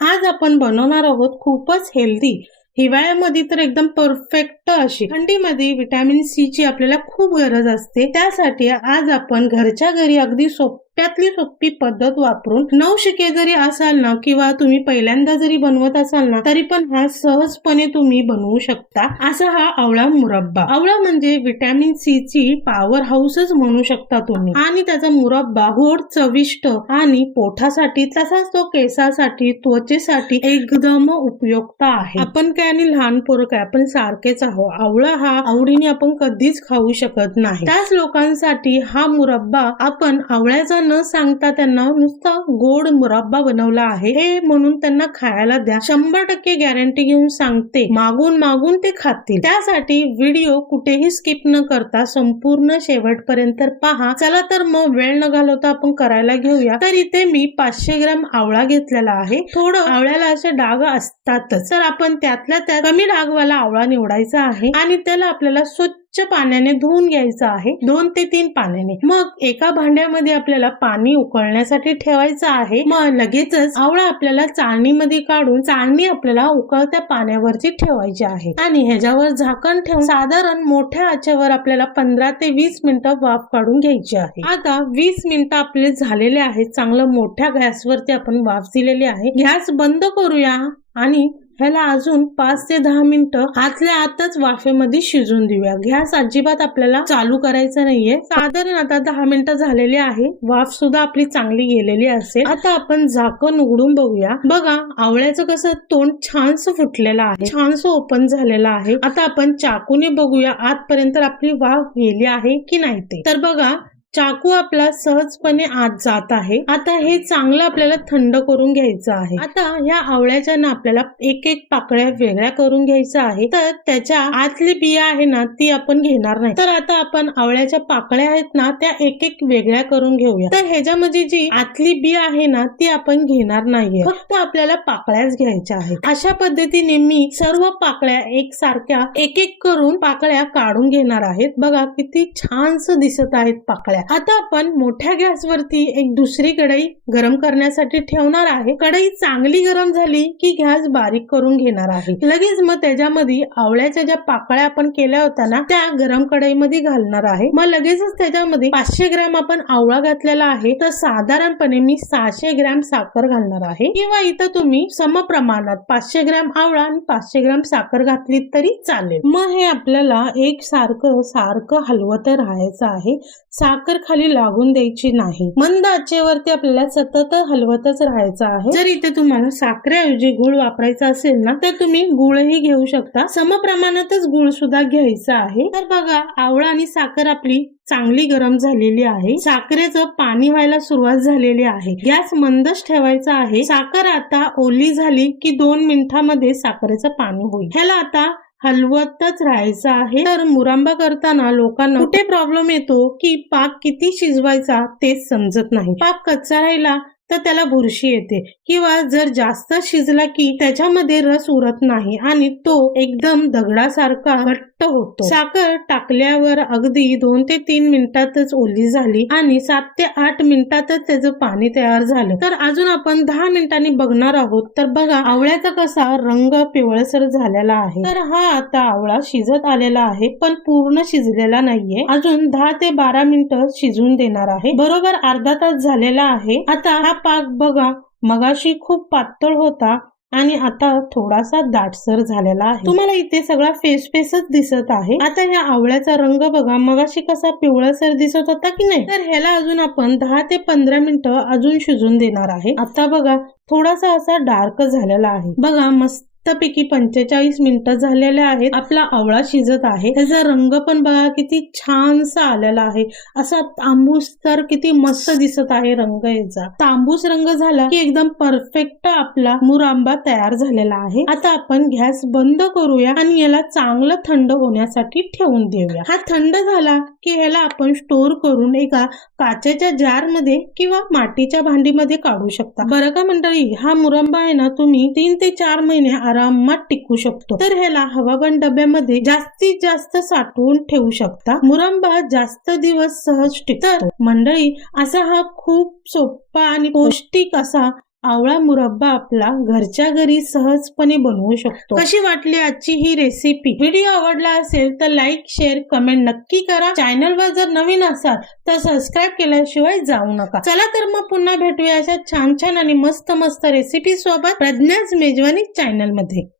आज आपण बनवणार आहोत खूपच हेल्दी, हिवाळ्यामध्ये तर एकदम परफेक्ट अशी, थंडीमध्ये विटॅमिन सी ची आपल्याला खूप गरज असते। त्यासाठी आज आपण घरच्या घरी अगदी सोप्यातली सोपी पद्धत वापरून नवशिके जरी असाल ना किंवा तुम्ही पहिल्यांदा जरी बनवत असाल ना तरी पण हा सहजपणे तुम्ही बनवू शकता असा हा आवळा मुरब्बा। आवळा म्हणजे विटॅमिन सी ची पॉवर हाऊसच म्हणू शकता तुम्ही, आणि त्याचा मुरब्बा गोड, चविष्ट आणि पोटासाठी तसाच तो केसासाठी, त्वचेसाठी एकदम उपयुक्त आहे। आपण काय आणि लहान पोरं काय, आपण सारखेच आहोत। आवळा हा आवडीने आपण कधीच खाऊ शकत नाही। त्याच लोकांसाठी हा मुरब्बा आपण आवळ्याचा न सांगता त्यांना नुसता गोड मुरब्बा बनवला आहे हे म्हणून त्यांना खायला द्या, 100% गॅरंटी घेऊन सांगते, मागून मागून ते खातील। त्यासाठी व्हिडिओ कुठेही स्किप न करता संपूर्ण शेवटपर्यंत पहा। चला तर मग वेळ न घालवता आपण करायला घेऊया। तर इथे मी 500 ग्रॅम आवळा घेतलेला आहे। थोडं आवळ्याला असे डाग असतातच, तर आपण त्यातल्या त्यात कमी डागवाला आवळा निवडायचा आहे आणि त्याला आपल्याला स्वच्छ पाण्याने धुवून घ्यायचं आहे, 2 ते 3 पाण्याने। मग एका भांड्यामध्ये आपल्याला पाणी उकळण्यासाठी ठेवायचं आहे। मग लगेचच आवळा आपल्याला चाळणीमध्ये काढून चाळणी आपल्याला उकळत्या पाण्यावरती ठेवायची आहे आणि ह्याच्यावर झाकण ठेवून साधारण मोठ्या आचेवर आपल्याला 15 ते 20 मिनिटं वाफ काढून घ्यायची आहे। आता 20 मिनिटं आपले झालेले आहेत, चांगलं मोठ्या गॅसवरती आपण वाफ दिलेली आहे। गॅस बंद करूया आणि ह्याला अजून 5 ते 10 मिनिटं आतल्या आतच वाफेमध्ये शिजून देऊया। गॅस अजिबात आपल्याला चालू करायचा नाहीये। साधारण आता 10 मिनिटं झालेली आहे, वाफ सुद्धा आपली चांगली गेलेली असेल। आता आपण झाकण उघडून बघूया। बघा आवळ्याचं कसं तोंड छानसं फुटलेलं आहे, छानसं ओपन झालेलं आहे। आता आपण चाकूने बघूया आतपर्यंत आपली वाफ गेली आहे की नाही ते। तर बघा चाकू आपला सहजपणे आत जात आहे। आता हे चांगलं आपल्याला थंड करून घ्यायचं आहे। आता या आवळ्याच्या ना आपल्याला एक एक पाकळ्या वेगळ्या करून घ्यायचं आहे। तर त्याच्या आतली बिया आहे ना ती आपण घेणार नाही। तर आता आपण आवळ्याच्या पाकळ्या आहेत ना त्या एक एक वेगळ्या करून घेऊया। तर ह्याच्यामध्ये जी आतली बी आहे ना ती आपण घेणार नाहीये, फक्त आपल्याला पाकळ्याच घ्यायच्या आहेत। अशा पद्धतीने मी सर्व पाकळ्या एकसारख्या एक एक करून पाकळ्या काढून घेणार आहेत। बघा किती छानसं दिसत आहेत पाकळ्या। आता आपण मोठ्या गॅसवरती एक दुसरी कढई गरम करण्यासाठी ठेवणार आहे। कढई चांगली गरम झाली की गॅस बारीक करून घेणार आहे। लगेच मग त्याच्यामध्ये आवळ्याच्या ज्या पाकळ्या आपण केल्या होत्या ना त्या गरम कढईमध्ये घालणार आहे। मग लगेचच त्याच्यामध्ये 500 ग्रॅम आपण आवळा घातलेला आहे, तर साधारणपणे मी 600 ग्रॅम साखर घालणार आहे, किंवा इथं तुम्ही समप्रमाणात 500 ग्रॅम आवळा आणि 500 ग्रॅम साखर घातली तरी चालेल। मग हे आपल्याला एक सारखं हलवत राहायचं आहे, साखर खाली लागून द्यायची नाही। मंद आचेवरती आपल्याला सतत हलवतच राहायचं आहे। जर इथे तुम्हाला साखरेऐवजी गुळ वापरायचा असेल ना तर तुम्ही गुळही घेऊ शकता, समप्रमाणातच गुळ सुद्धा घ्यायचा आहे। तर बघा आवळा आणि साखर आपली चांगली गरम झालेली आहे, साखरेचं पाणी व्हायला सुरुवात झालेली आहे। गॅस मंदच ठेवायचा आहे। साखर आता ओली झाली की 2 मिनिटांमध्ये साखरेचं पाणी होईल। ह्याला आता हलवतच राहायचं आहे। तर मुरंबा करताना लोकांना कुठे प्रॉब्लेम येतो की पाक किती शिजवायचा तेच समजत नाही। पाक कच्चा राहिला तर त्याला बुरशी येते, किंवा जर जास्त शिजला की त्याच्यामध्ये रस उरत नाही आणि तो एकदम दगडासारखा घट्ट होतो। साखर टाकल्यावर अगदी 2 ते 3 मिनिटातच ओली झाली आणि 7 ते 8 मिनिटातच त्याचं पाणी तयार झालं। तर अजून आपण 10 मिनिटांनी बघणार आहोत। तर बघा आवळ्याचा कसा रंग पिवळसर झालेला आहे। तर हा आता आवळा शिजत आलेला आहे, पण पूर्ण शिजलेला नाहीये, अजून 10 ते 12 मिनिटं शिजून देणार आहे। बरोबर अर्धा तास झालेला आहे। आता हा पाक बघा मगाशी खूप पातळ होता आणि आता थोडासा दाटसर झालेला आहे। तुम्हाला इथे सगळा फेसच दिसत आहे। आता ह्या आवळ्याचा रंग बघा मगाशी कसा पिवळसर दिसत होता की नाही, तर ह्याला अजून आपण 10 ते 15 मिनिटं अजून शिजून देणार आहे। आता बघा थोडासा असा डार्क झालेला आहे। बघा मस्तपैकी 45 मिनिटं झालेले आहेत, आपला आवळा शिजत आहे। त्याचा रंग पण बघा किती छानसा आलेला आहे, असा तांबूस, तर किती मस्त दिसत आहे रंग याचा। तांबूस रंग झाला की एकदम परफेक्ट आपला मुरंबा तयार झालेला आहे। आता आपण गॅस बंद करूया आणि याला चांगलं थंड होण्यासाठी ठेवून देऊया। हा थंड झाला की ह्याला आपण स्टोर करून एका काचेच्या जार मध्ये किंवा मातीच्या भांडीमध्ये काढू शकता। बरं का मंडळी, हा मुरंबा आहे ना तुम्ही 3 ते 4 महिने आरामात टिकू शकतो। तर ह्याला हवाबंद डब्यामध्ये जास्तीत जास्त साठवून ठेवू शकता, मुरंबा जास्त दिवस सहज टिकतो। मंडळी असा हा खूप सोपा आणि पौष्टिक असा आवळा मुरब्बा आपला घरच्या घरी सहजपणे बनवू शकतो. कशी वाटली आजची ही रेसिपी? व्हिडिओ आवडला असेल तर लाईक, शेअर, कमेंट नक्की करा. चॅनलवर जर नवीन असाल तर सबस्क्राईब केल्याशिवाय जाऊ नका. चला तर मग पुन्हा भेटूया अशा छान छान आणि मस्त मस्त रेसिपी सोबत प्रज्ञाच मेजवानी चॅनल मध्ये.